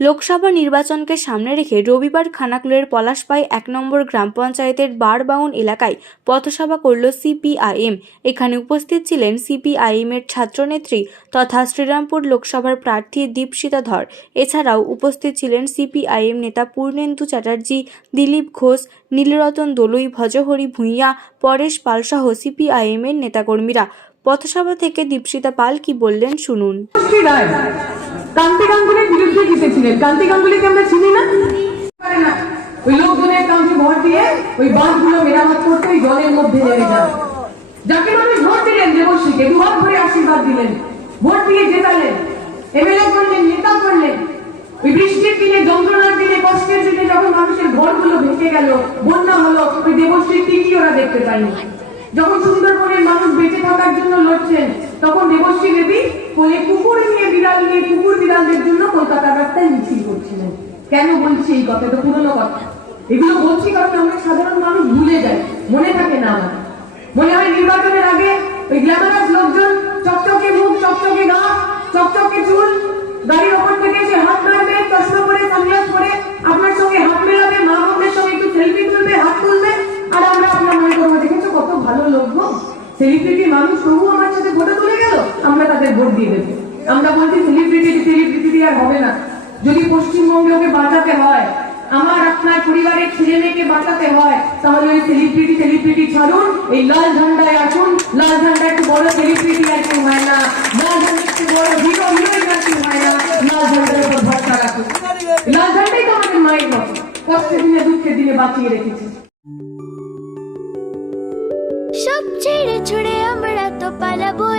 লোকসভা নির্বাচনকে সামনে রেখে রবিবার খানাকুলের পলাশপাই এক নম্বর গ্রাম পঞ্চায়েতের বারবাউন এলাকায় পথসভা করল সিপিআইএম। এখানে উপস্থিত ছিলেন সিপিআইএমের ছাত্রনেত্রী তথা শ্রীরামপুর লোকসভার প্রার্থী দীপশিতা ধর। এছাড়াও উপস্থিত ছিলেন সিপিআইএম নেতা পূর্ণেন্দু চ্যাটার্জি, দিলীপ ঘোষ, নীলরতন দলুই, ভজহরি ভূঁইয়া, পরেশ পালসহ সিপিআইএমের নেতাকর্মীরা। পথসভা থেকে দীপশিতা পাল কি বললেন শুনুন। কান্তি বিরুদ্ধে জিতেছিলেন কান্তি গাঙ্গুলিকে আমরা চিনি না? ওই লোকজনের কাউকে ভোট দিয়ে ওই বাঁধগুলো মেরামত করতে ওই জলের মধ্যে নেমে যান যাকে মানুষ ভোট দিলেন, দেবশ্রীকে দুহাত ভরে আশীর্বাদ দিলেন, ভোট দিয়ে জেতালেন, এমএলএ করলেন, নেতা করলেন। ওই বৃষ্টির দিনে, যন্ত্রণার দিনে, কষ্টের দিনে যখন মানুষের ঘরগুলো ভেসে গেল, বন্যা হলো, ওই দেবশ্রীর টিকি ওরা দেখতে পায়নি। যখন সুন্দরবনের মানুষ বেঁচে থাকার জন্য লড়ছেন, তখন দেবশ্রী দেবী কোলে কুকুর নিয়ে বিড়াল নিয়ে কুকুর বিড়ালদের জন্য কলকাতার রাস্তায় কেন বলছি এই কথা? তো পুরনো কথা। এগুলো বলছি কারণ আমরা সাধারণ মানুষ ভুলে যাই। মনে থাকে না আমার। মনে হয় নির্বাচনের আগে ওই গ্ল্যামারাস লোকজন চকচকে মুখ, চকচকে গা, চকচকে চুল, গাড়ির ওপর থেকে এসে হাত মারবে চশমা পরে সানগ্লাস পরে, আপনার সঙ্গে হাত মেলাবে, মা বোনদের সঙ্গে একটু সেলফি তুলবে, হাত তুলবে, আর আমরা আপনার মনে করব, দেখেছ কত ভালো লোক গো? সেলিব্রিটি মানুষ তবু আমার সাথে ভোটে তুলে গেল, আমরা তাদের ভোট দিয়ে দেবো। আমরা বলছি সেলিব্রিটি সেলিব্রিটি দিয়ে আর হবে না। যদি পশ্চিমবঙ্গকে বাঁচাতে হয়, আমার, আপনার পরিবারের ছেলে মেয়েকে বাঁচাতে হয়, তাহলে ওই সেলিব্রিটি সেলিব্রিটি ছাড়ুন, এই লাল ঝান্ডায় আসুন। লাল ঝান্ডা একটু বড় সেলিব্রিটি আর কেউ হয় না। লাল ঝান্ডা একটু বড় হিরো হিরোইন আর কেউ হয় না। লাল ঝান্ডার উপর ভরসা রাখুন। লাল ঝান্ডাই তো আমাদের মায়ের মতো। কষ্টের দিনে, দুঃখের দিনে বাঁচিয়ে রেখেছে। সব ছেড়ে ছুড়ে আমরা তো পালাবই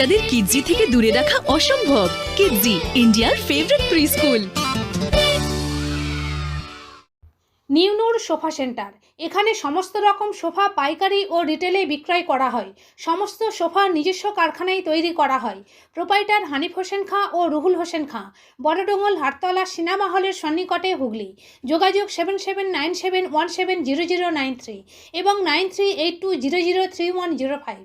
বাচ্চাদের কিডজি থেকে দূরে রাখা অসম্ভব। কিডজি, ইন্ডিয়ার ফেভারিট প্রি স্কুল নিউনুর সোফা সেন্টার। এখানে সমস্ত রকম সোফা পাইকারি ও রিটেলে বিক্রয় করা হয়। সমস্ত সোফা নিজস্ব কারখানায় তৈরি করা হয়। প্রোপাইটার হানিফ হোসেন খাঁ ও রুহুল হোসেন খাঁ। বড়ডোঙ্গল হাটতলা সিনেমা হলের সন্নিকটে হুগলি। যোগাযোগ seven seven nine seven one seven zero zero nine three এবং nine three eight two zero zero three one zero five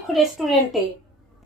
মৈখ রেস্টুরেন্টে